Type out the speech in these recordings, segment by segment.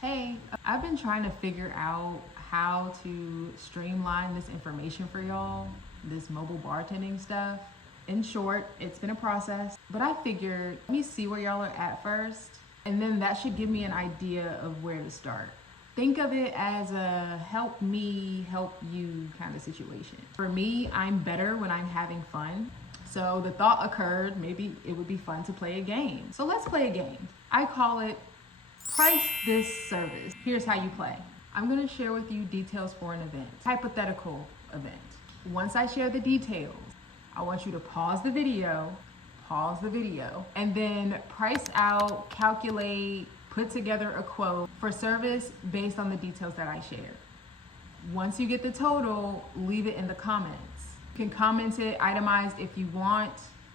Hey, I've been trying to figure out how to streamline this information for y'all, this mobile bartending stuff. In short, it's been a process, but I figured let me see where y'all are at first, and then that should give me an idea of where to start. Think of it as a help me, help you kind of situation. For me, I'm better when I'm having fun. So the thought occurred, maybe it would be fun to play a game. So let's play a game. I call it Price This Service. Here's how you play. I'm gonna share with you details for an event, hypothetical event. Once I share the details, I want you to pause the video, and then price out, calculate, put together a quote for service based on the details that I shared. Once you get the total, leave it in the comments. You can comment it itemized if you want,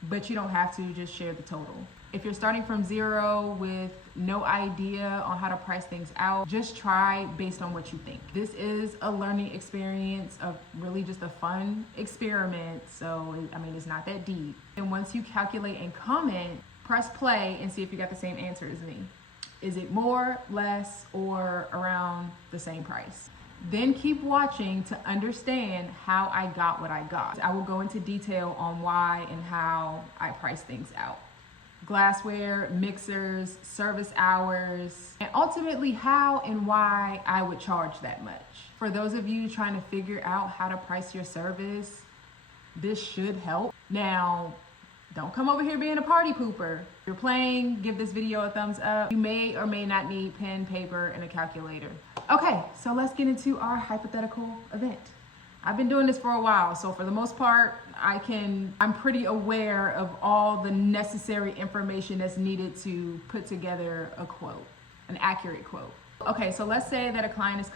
but you don't have to, just share the total. If you're starting from zero with no idea on how to price things out, just try based on what you think. This is a learning experience, of really just a fun experiment. So, it's not that deep. And once you calculate and comment, press play and see if you got the same answer as me. Is it more, less, or around the same price? Then keep watching to understand how I got what I got. I will go into detail on why and how I price things out. Glassware, mixers, service hours, and ultimately how and why I would charge that much. For those of you trying to figure out how to price your service, this should help. Now, don't come over here being a party pooper. If you're playing, give this video a thumbs up. You may or may not need pen, paper, and a calculator. Okay, so let's get into our hypothetical event. I've been doing this for a while, so for the most part, I'm pretty aware of all the necessary information that's needed to put together a quote, an accurate quote. Okay, so let's say that a client is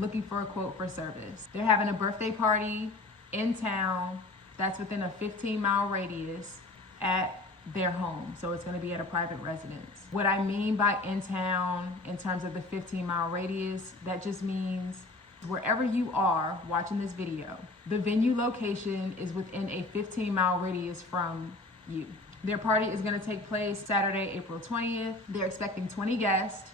looking for a quote for service. They're having a birthday party in town that's within a 15-mile radius at their home. So it's gonna be at a private residence. What I mean by in town in terms of the 15-mile radius, that just means wherever you are watching this video, the venue location is within a 15-mile radius from you. Their party is gonna take place Saturday, April 20th. They're expecting 20 guests,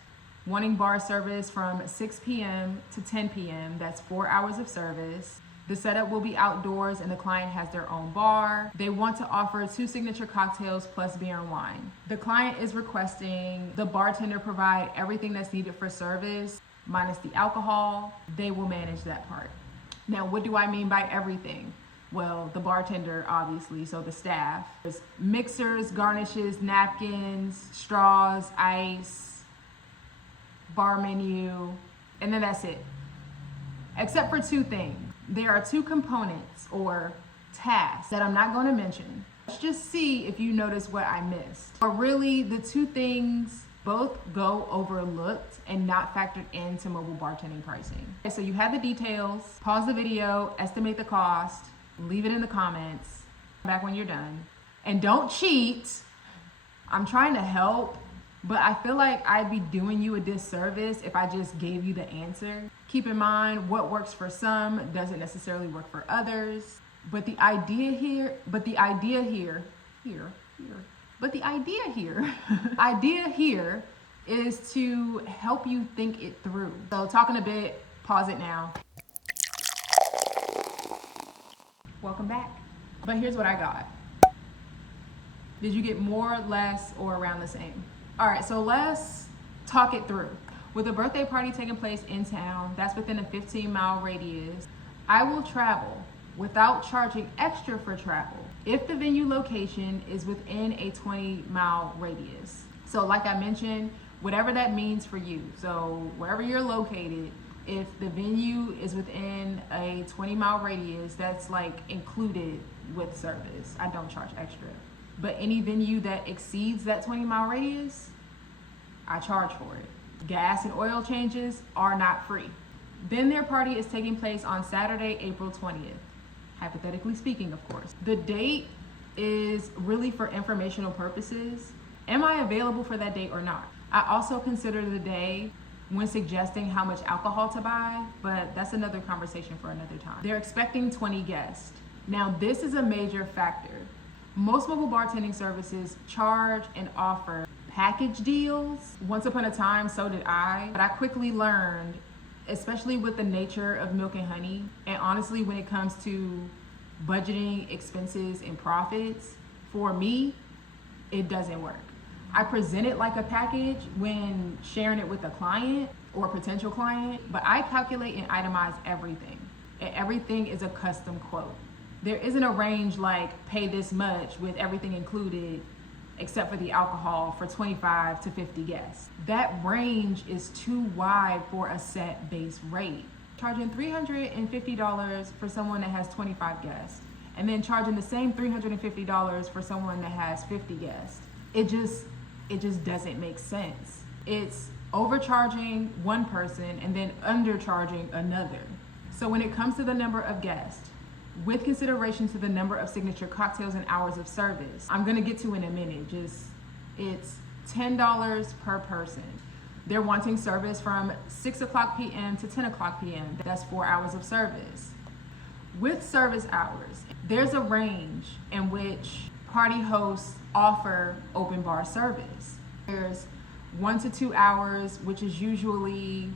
wanting bar service from 6 p.m. to 10 p.m. That's 4 hours of service. The setup will be outdoors and the client has their own bar. They want to offer 2 signature cocktails plus beer and wine. The client is requesting the bartender provide everything that's needed for service, minus the alcohol. They will manage that part. Now, what do I mean by everything? Well, the bartender, obviously, so the staff. There's mixers, garnishes, napkins, straws, ice, bar menu, and then that's it. Except for 2 things. There are 2 components or tasks that I'm not going to mention. Let's just see if you notice what I missed. But really, the 2 things both go overlooked and not factored into mobile bartending pricing. Okay, so you have the details, pause the video, estimate the cost, leave it in the comments, come back when you're done. And don't cheat. I'm trying to help, but I feel like I'd be doing you a disservice if I just gave you the answer. Keep in mind, what works for some doesn't necessarily work for others. But the idea here is to help you think it through. So talking a bit, pause it now. Welcome back. But here's what I got. Did you get more, less, or around the same? All right, so let's talk it through. With a birthday party taking place in town, that's within a 15-mile radius, I will travel without charging extra for travel if the venue location is within a 20-mile radius. So like I mentioned, whatever that means for you. So wherever you're located, if the venue is within a 20-mile radius, that's like included with service. I don't charge extra. But any venue that exceeds that 20-mile radius, I charge for it. Gas and oil changes are not free. Then their party is taking place on Saturday, April 20th. Hypothetically speaking, of course. The date is really for informational purposes. Am I available for that date or not? I also consider the day when suggesting how much alcohol to buy, but that's another conversation for another time. They're expecting 20 guests. Now, this is a major factor. Most mobile bartending services charge and offer package deals. Once upon a time, so did I. But I quickly learned, especially with the nature of milk and honey, and honestly, when it comes to budgeting expenses and profits, for me, it doesn't work. I present it like a package when sharing it with a client or a potential client, but I calculate and itemize everything. And everything is a custom quote. There isn't a range like pay this much with everything included except for the alcohol for 25 to 50 guests. That range is too wide for a set base rate. Charging $350 for someone that has 25 guests, and then charging the same $350 for someone that has 50 guests. It just doesn't make sense. It's overcharging one person and then undercharging another. So when it comes to the number of guests, with consideration to the number of signature cocktails and hours of service, I'm gonna get to in a minute, it's $10 per person. They're wanting service from 6 o'clock p.m. to 10 o'clock p.m. That's 4 hours of service. With service hours, there's a range in which party hosts offer open bar service. There's 1 to 2 hours, which is usually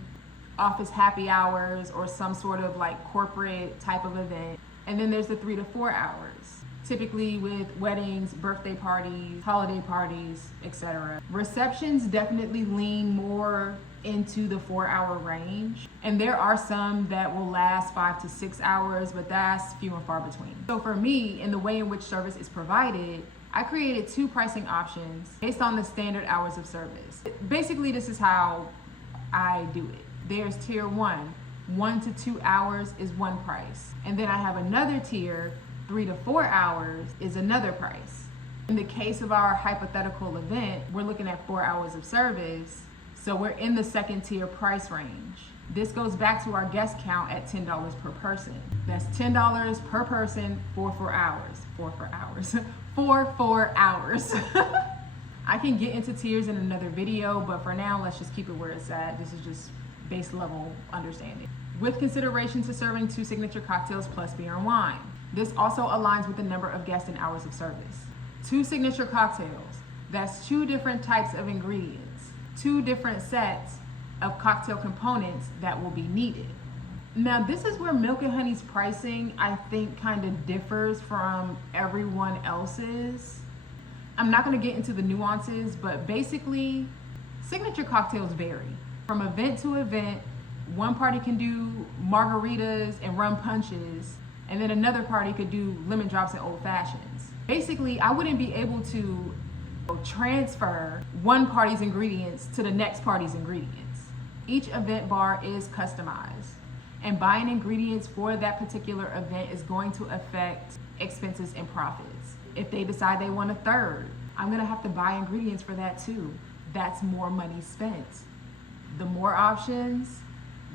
office happy hours or some sort of like corporate type of event. And then there's the 3 to 4 hours, typically with weddings, birthday parties, holiday parties, etc. Receptions definitely lean more into the 4-hour range. And there are some that will last 5 to 6 hours, but that's few and far between. So for me, in the way in which service is provided, I created 2 pricing options based on the standard hours of service. Basically, this is how I do it. There's tier 1, 1 to 2 hours is one price. And then I have another tier, 3 to 4 hours is another price. In the case of our hypothetical event, we're looking at 4 hours of service. So we're in the second tier price range. This goes back to our guest count at $10 per person. That's $10 per person for 4 hours. For 4 hours. I can get into tiers in another video, but for now, let's just keep it where it's at. This is just base level understanding. With consideration to serving 2 signature cocktails plus beer and wine. This also aligns with the number of guests and hours of service. 2 signature cocktails, that's 2 different types of ingredients, 2 different sets of cocktail components that will be needed. Now, this is where Milk and Honey's pricing, I think, kind of differs from everyone else's. I'm not going to get into the nuances, but basically, signature cocktails vary. From event to event, one party can do margaritas and rum punches, and then another party could do lemon drops and old fashions. Basically, I wouldn't be able to transfer one party's ingredients to the next party's ingredients. Each event bar is customized, and buying ingredients for that particular event is going to affect expenses and profits. If they decide they want a third, I'm gonna have to buy ingredients for that too. That's more money spent. The more options,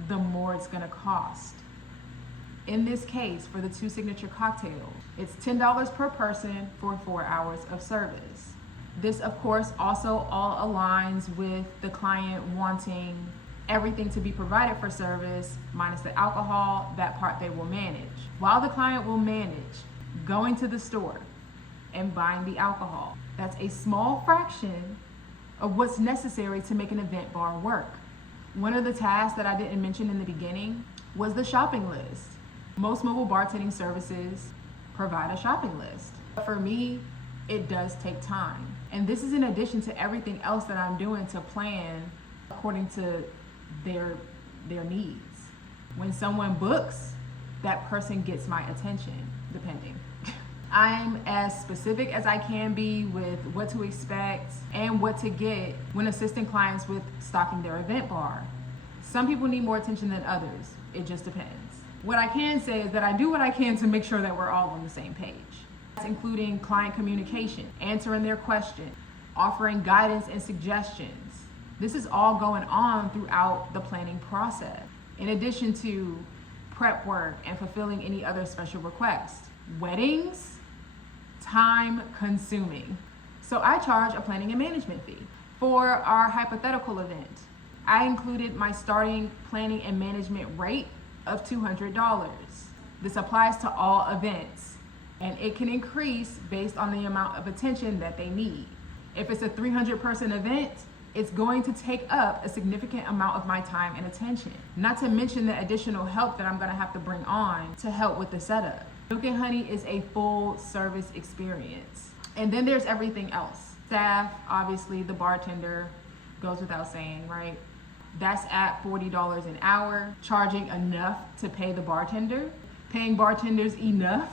the more it's gonna cost. In this case, for the 2 signature cocktails, it's $10 per person for 4 hours of service. This, of course, also all aligns with the client wanting everything to be provided for service, minus the alcohol. That part they will manage. While the client will manage going to the store and buying the alcohol. That's a small fraction of what's necessary to make an event bar work. One of the tasks that I didn't mention in the beginning was the shopping list. Most mobile bartending services provide a shopping list. For me, it does take time. And this is in addition to everything else that I'm doing to plan according to their needs. When someone books, that person gets my attention, depending. I'm as specific as I can be with what to expect and what to get when assisting clients with stocking their event bar. Some people need more attention than others. It just depends. What I can say is that I do what I can to make sure that we're all on the same page. That's including client communication, answering their questions, offering guidance and suggestions. This is all going on throughout the planning process, in addition to prep work and fulfilling any other special requests. Weddings, time consuming. So I charge a planning and management fee. For our hypothetical event, I included my starting planning and management rate of $200. This applies to all events, and it can increase based on the amount of attention that they need. If it's a 300-person event, it's going to take up a significant amount of my time and attention. Not to mention the additional help that I'm gonna have to bring on to help with the setup. Milk and Honey is a full service experience. And then there's everything else. Staff, obviously the bartender, goes without saying, right? That's at $40 an hour, charging enough to pay the bartender. Paying bartenders enough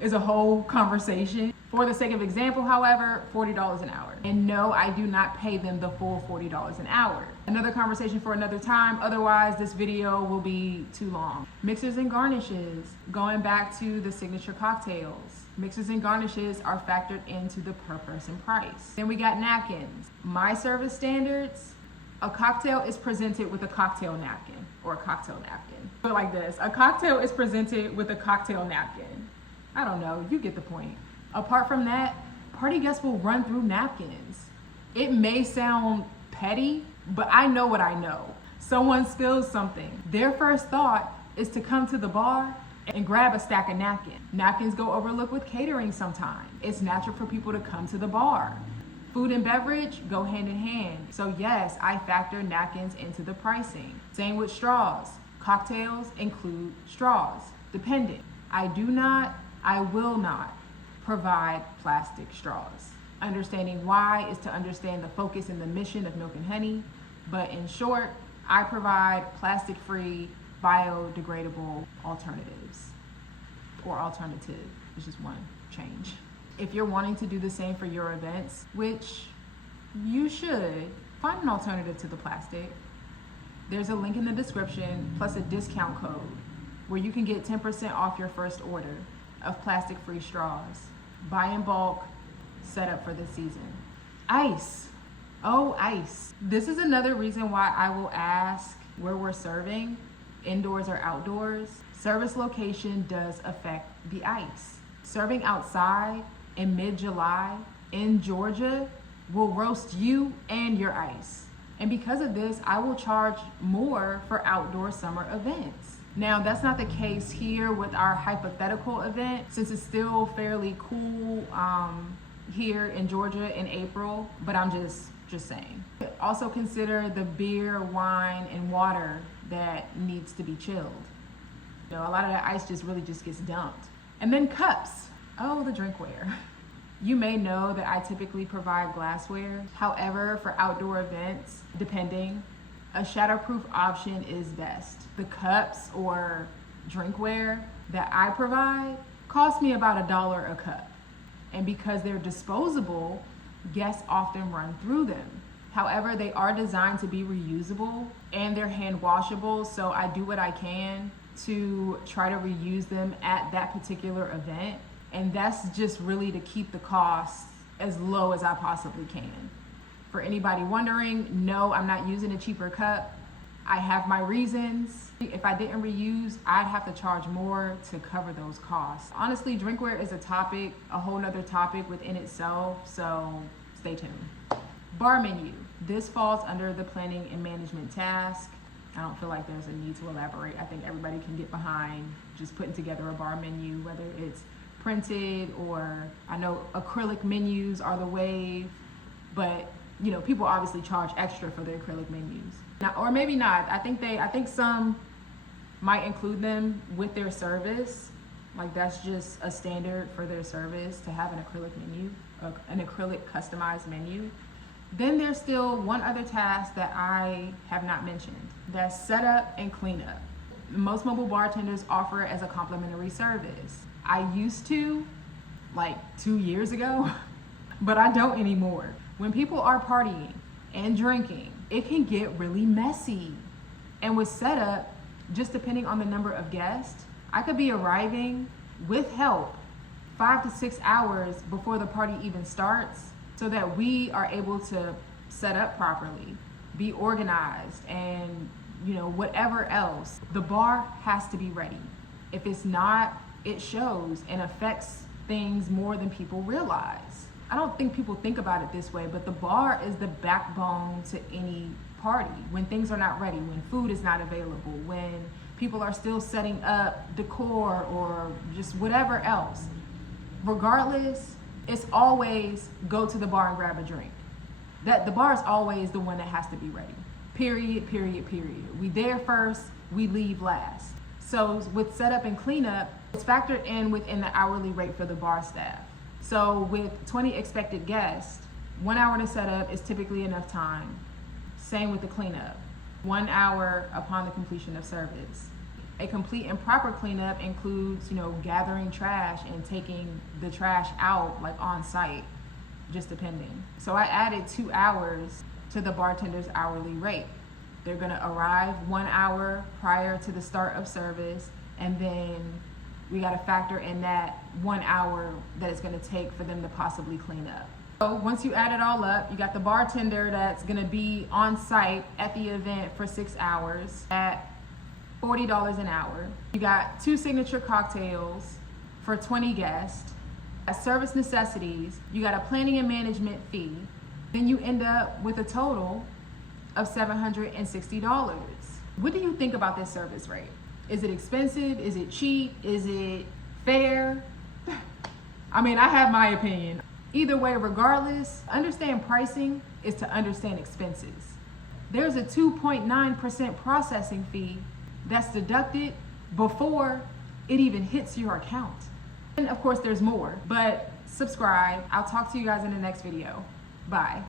is a whole conversation. For the sake of example, however, $40 an hour. And no, I do not pay them the full $40 an hour. Another conversation for another time, otherwise this video will be too long. Mixers and garnishes, going back to the signature cocktails. Mixers and garnishes are factored into the per person price. Then we got napkins. My service standards, a cocktail is presented with a cocktail napkin or a cocktail napkin. But like this, a cocktail is presented with a cocktail napkin. I don't know, you get the point. Apart from that, party guests will run through napkins. It may sound petty, but I know what I know. Someone spills something. Their first thought is to come to the bar and grab a stack of napkins. Napkins go overlooked with catering sometimes. It's natural for people to come to the bar. Food and beverage go hand in hand. So yes, I factor napkins into the pricing. Same with straws. Cocktails include straws, depending. I will not provide plastic straws. Understanding why is to understand the focus and the mission of Milk and Honey. But in short, I provide plastic-free, biodegradable alternatives. Or alternative, it's just one change. If you're wanting to do the same for your events, which you should, find an alternative to the plastic. There's a link in the description plus a discount code where you can get 10% off your first order of plastic-free straws. Buy in bulk, set up for the season. Ice. Oh, ice. This is another reason why I will ask where we're serving, indoors or outdoors. Service location does affect the ice. Serving outside in mid-July in Georgia will roast you and your ice. And because of this, I will charge more for outdoor summer events. Now, that's not the case here with our hypothetical event, since it's still fairly cool here in Georgia in April, but I'm just saying. Also consider the beer, wine, and water that needs to be chilled. You know, a lot of that ice really just gets dumped. And then cups. Oh, the drinkware. You may know that I typically provide glassware. However, for outdoor events, depending, a shatterproof option is best. The cups or drinkware that I provide cost me about $1 a cup. And because they're disposable, guests often run through them. However, they are designed to be reusable and they're hand washable, so I do what I can to try to reuse them at that particular event. And that's just really to keep the cost as low as I possibly can. For anybody wondering, no, I'm not using a cheaper cup. I have my reasons. If I didn't reuse, I'd have to charge more to cover those costs. Honestly, drinkware is a topic, a whole nother topic within itself, so stay tuned. Bar menu. This falls under the planning and management task. I don't feel like there's a need to elaborate. I think everybody can get behind just putting together a bar menu, whether it's printed or I know acrylic menus are the wave, but you know, people obviously charge extra for their acrylic menus. Now, or maybe not. I think some might include them with their service. Like that's just a standard for their service to have an acrylic menu, an acrylic customized menu. Then there's still one other task that I have not mentioned. That's setup and cleanup. Most mobile bartenders offer it as a complimentary service. I used to, like 2 years ago, but I don't anymore. When people are partying and drinking, it can get really messy. And with setup, just depending on the number of guests, I could be arriving with help 5 to 6 hours before the party even starts so that we are able to set up properly, be organized, and you know, whatever else. The bar has to be ready. If it's not, it shows and affects things more than people realize. I don't think people think about it this way, but the bar is the backbone to any party. When things are not ready, when food is not available, when people are still setting up decor or just whatever else, regardless, it's always go to the bar and grab a drink. That the bar is always the one that has to be ready. Period, period, period. We there first, we leave last. So with setup and cleanup, it's factored in within the hourly rate for the bar staff. So with 20 expected guests, 1 hour to set up is typically enough time. Same with the cleanup, 1 hour upon the completion of service. A complete and proper cleanup includes, gathering trash and taking the trash out like on site, just depending. So I added 2 hours to the bartender's hourly rate. They're gonna arrive 1 hour prior to the start of service, and then we gotta factor in that 1 hour that it's gonna take for them to possibly clean up. So once you add it all up, you got the bartender that's gonna be on site at the event for 6 hours at $40 an hour. You got 2 signature cocktails for 20 guests. At service necessities, you got a planning and management fee. Then you end up with a total of $760. What do you think about this service rate? Is it expensive? Is it cheap? Is it fair? I mean, I have my opinion. Either way, regardless, understand pricing is to understand expenses. There's a 2.9% processing fee that's deducted before it even hits your account. And of course, there's more, but subscribe. I'll talk to you guys in the next video. Bye.